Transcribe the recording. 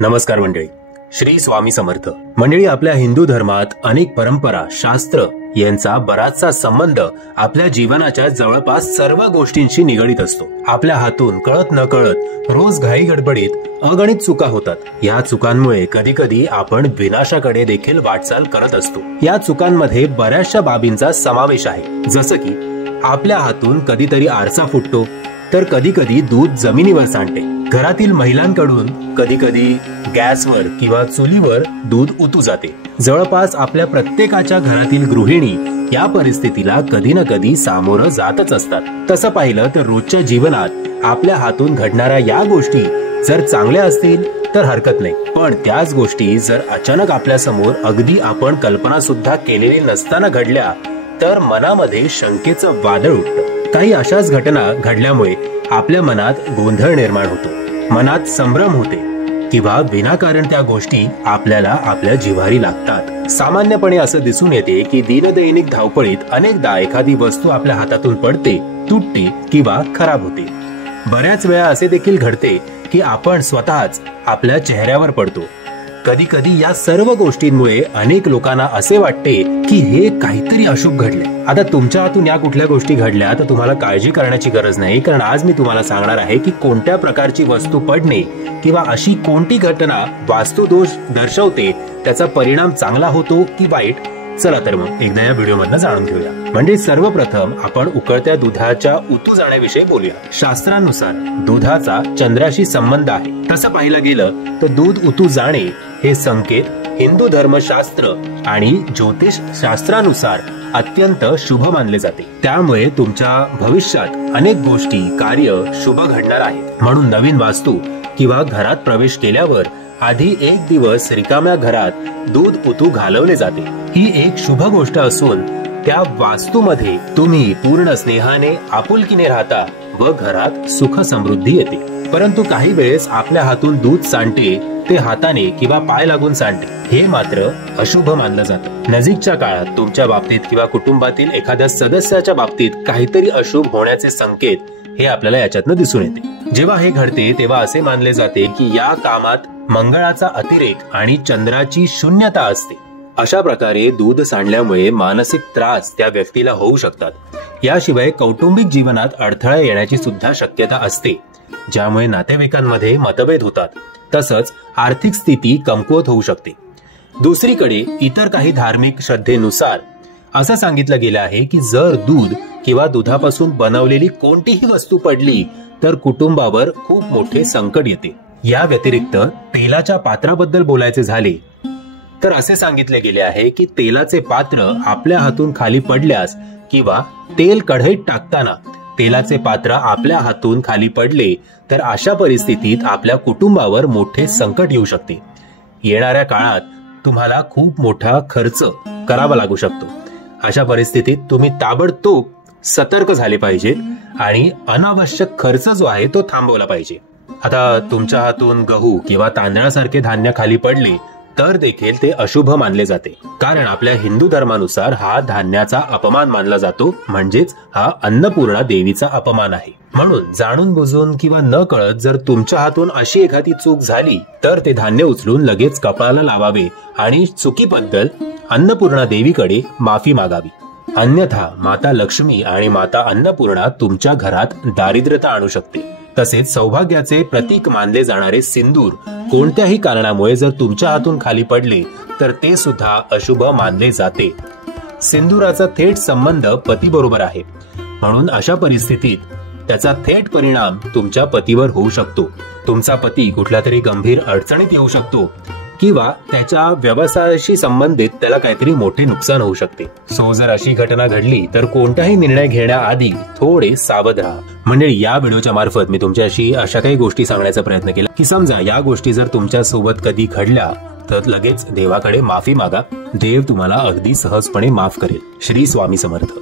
नमस्कार मंडळी, श्री स्वामी समर्थ. मंडळी, आपल्या हिंदू धर्मात अनेक परंपरा, शास्त्र यांचा बराचसा संबंध आपल्या जीवनाच्या जवळपास सर्व गोष्टींशी निगडीत असतो. आपल्या हातून कळत न कळत रोज घाई गडबडीत अगणित चुका होतात. या चुकांमुळे कधी कधी आपण विनाशाकडे देखील वाटचाल करत असतो. या चुकांमध्ये बऱ्याचशा बाबींचा समावेश आहे, जसं की आपल्या हातून कधीतरी आरसा फुटतो, तर कधी कधी दूध जमिनीवर सांडते. घरातील महिलांकडून कधी कधी गॅसवर किंवा चुलीवर दूध उतू जाते. जवळपास आपल्या प्रत्येकाच्या घरातील गृहिणी या परिस्थितीला कधी ना कधी सामोरं जातच असतात. तसं पाहिलं तर रोजच्या जीवनात आपल्या हातून घडणाऱ्या या गोष्टी जर चांगल्या असतील तर हरकत नाही, पण त्याच गोष्टी जर अचानक आपल्या समोर अगदी आपण कल्पना सुद्धा केलेली नसताना घडल्या तर मनामध्ये शंकेचं वादळ उठतं. काही अशाच घटना घडल्यामुळे आपल्या मनात गोंधळ निर्माण होतो, मनात संभ्रम होते किंवा विनाकारण त्या गोष्टी आपल्याला आपल्या जिव्हारी लागतात. सामान्यपणे असं दिसून येते की दिनदैनिक धावपळीत अनेकदा एखादी वस्तू आपल्या हातातून पडते, तुटते किंवा खराब होते. बऱ्याच वेळा असे देखील घडते की आपण स्वतःच आपल्या चेहऱ्यावर पडतो. कधी कधी या सर्व गोष्टींमुळे अनेक लोकांना असे वाटते की हे काहीतरी अशुभ घडले. आता तुमच्या हातून या कुठल्या गोष्टी घडल्या तर तुम्हाला काळजी करण्याची गरज नाही, कारण आज मी तुम्हाला सांगणार आहे की कोणत्या प्रकारची वस्तू पडणे किंवा अशी कोणती घटना वास्तुदोष दर्शवते, त्याचा परिणाम चांगला होतो की वाईट. चला तर मग एकदा या व्हिडिओ मधनं जाणून घेऊया. म्हणजे सर्वप्रथम आपण उकळत्या दुधाच्या उतू जाण्याविषयी बोलूया. शास्त्रानुसार दुधाचा चंद्राशी संबंध आहे. तसं पाहिलं गेलं तर दूध उतू जाणे हे संकेत हिंदू धर्मशास्त्र आणि ज्योतिष शास्त्रानुसार अत्यंत शुभ मानले जाते. त्यामुळे तुमच्या भविष्यात अनेक गोष्टी, कार्य शुभ घडणार आहेत. म्हणून नवीन वास्तू किंवा घरात प्रवेश केल्यावर आधी एक दिवस रिकाम्या घरात दूध उतू घालवले जाते. ही एक शुभ गोष्ट असून त्या वास्तूमध्ये तुम्ही पूर्ण स्नेहाने, आपुलकीने राहता व घरात सुख समृद्धी येते. परंतु काही वेळेस आपल्या हातून दूध सांडते, ते हाताने किंवा पाय लागून सांडते, हे मात्र अशुभ मानलं जातं. नजीकच्या काळात तुमच्या बाबतीत किंवा कुटुंबातील एखाद्या सदस्याच्या बाबतीत काहीतरी अशुभ होण्याचे संकेत हे आपल्याला याच्यातनं दिसून येते. जेव्हा हे घडते तेव्हा असे मानले जाते की या कामात मंगळाचा अतिरेक आणि चंद्राची शून्यता असते. अशा प्रकारे दूध सांडल्यामुळे मानसिक त्रास त्या व्यक्तीला होऊ शकतात. याशिवाय कौटुंबिक जीवनात अडथळा येण्याची सुद्धा शक्यता असते, ज्यामुळे नातेवाईकांमध्ये मतभेद होतात. तसंच आर्थिक स्थिती कमकुवत होऊ शकते. दुसरीकडे इतर काही धार्मिक श्रद्धेनुसार असं सांगितलं गेलं आहे की जर दूध किंवा दुधापासून बनवलेली कोणतीही वस्तू पडली तर कुटुंबावर खूप मोठे संकट येते. या व्यतिरिक्त तेलाच्या पात्राबद्दल बोलायचे झाले तर असे सांगितले गेले आहे की तेलाचे पात्र आपल्या हातून खाली पडल्यास किंवा तेल कढईत टाकताना तेलाचे पात्र आपल्या हातून खाली पडले तर अशा परिस्थितीत आपल्या कुटुंबावर मोठे संकट येऊ शकते. येणाऱ्या काळात तुम्हाला खूप मोठा खर्च करावा लागू शकतो. अशा परिस्थितीत तुम्ही ताबडतोब सतर्क झाले पाहिजेत आणि अनावश्यक खर्च जो आहे तो थांबवला पाहिजे. आता तुमच्या हातून गहू किंवा तांदळासारखे धान्य खाली पडले तर देखील ते अशुभ मानले जाते, कारण आपल्या हिंदू धर्मानुसार हा धान्याचा अपमान मानला जातो, म्हणजेच हा अन्नपूर्णा देवीचा अपमान आहे. म्हणून जाणून बुजून किंवा न कळत जर तुमच्या हातून अशी एखादी चूक झाली तर ते धान्य उचलून लगेच कपाळाला लावावे आणि चुकीबद्दल अन्नपूर्णा देवीकडे माफी मागावी. अन्यथा माता लक्ष्मी आणि माता अन्नपूर्णा तुमच्या घरात दारिद्र्यता आणू शकते. तसेच सौभाग्याचे प्रतीक मानले जाणारे सिंदूर कोणत्याही कारणामुळे जर तुमच्या हातून खाली पडले तर ते सुद्धा अशुभ मानले जाते. सिंदुराचा थेट संबंध पतीबरोबर आहे, म्हणून अशा परिस्थितीत त्याचा थेट परिणाम तुमच्या पतीवर होऊ शकतो. तुमचा पती कुठल्या तरी गंभीर अडचणीत येऊ शकतो किंवा त्याच्या व्यवसायाशी संबंधित त्याला काहीतरी मोठे नुकसान होऊ शकते. सो जर अशी घटना घडली तर कोणताही निर्णय घेण्याआधी थोडे सावध राहा. म्हणजे या व्हिडिओच्या मार्फत मी तुमच्याशी अशा काही गोष्टी सांगण्याचा प्रयत्न केला की समजा या गोष्टी जर तुमच्या सोबत कधी घडल्या तर लगेच देवाकडे माफी मागा. देव तुम्हाला अगदी सहजपणे माफ करेल. श्री स्वामी समर्थ.